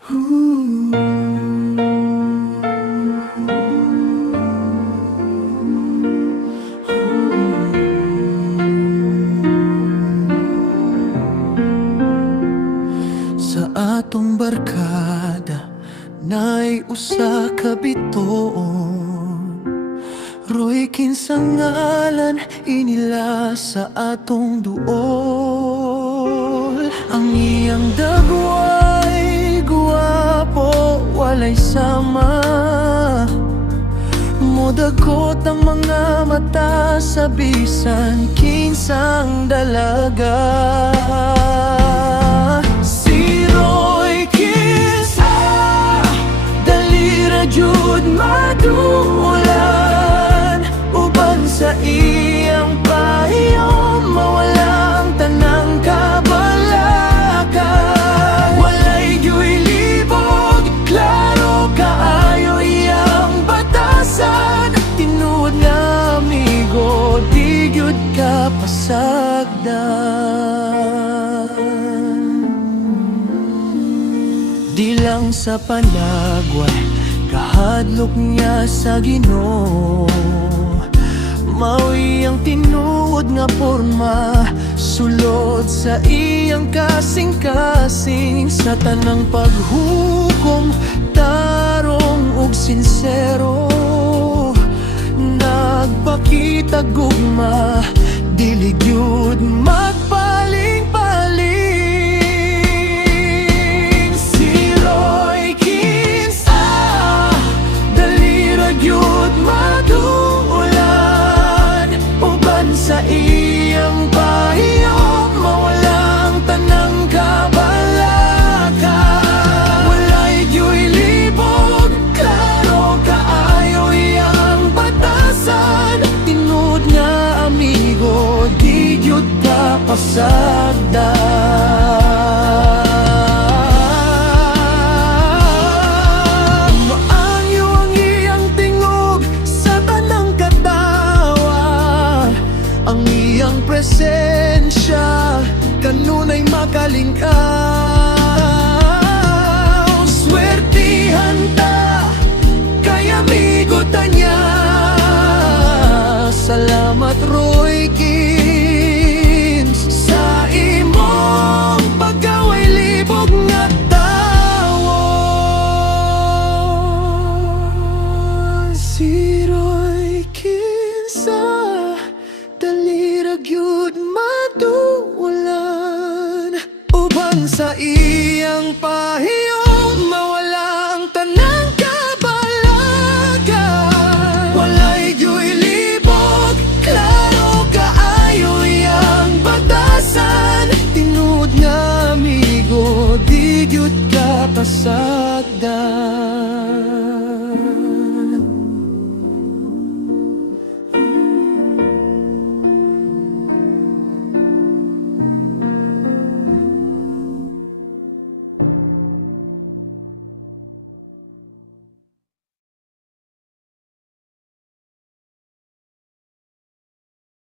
Sa atong barkada nay usa ka bituon, Roy kinsang ngalan inila sa atong duol. Ang iyang dagway guwapo walay sama, modagot ang mga mata sa bisan kinsang dalaga. Si Roy Kinsa dalira jud madulan, uban sa iyang pahiyom mawala ang tanang kabalakan. Walay gyuy libog, klaro kaayo iyang batasan. Tinuod nga amigo, di gyud ka pasagdan. Di lang sa panagway, kahadlok niya sa Ginoo, mao'y ang tinuod nga porma, sulod sa iyang kasing-kasing. Sa tanang paghukom, tarong ug sincero, nagpakita gugma, dili gyud magpaling-paling. Si Roy Kinsa dalira gyud madulan, uban sa iyang pahiyom mawala ang tanang kabalakan. Walay gyuy libog, klaro kaayo iyang batasan. Tinuod nga amigo, di gyud ka pasagdan. Maangyo ang iyang tingog sa tanang katawa, ang iyang presensya kanunay makalingkaw. Swertihan ta kay amigo ta niya. Salamat Roy Kins sa imong pagkaway libog nga tawo. Si Roy Kins dalira gyud madulan, uban sa iyang pahiyom mawala ang tanang kabalakan. Walay gyuy libog, klaro kaayo iyang batasan. Tinuod nga amigo, di gyud ka pasagdan.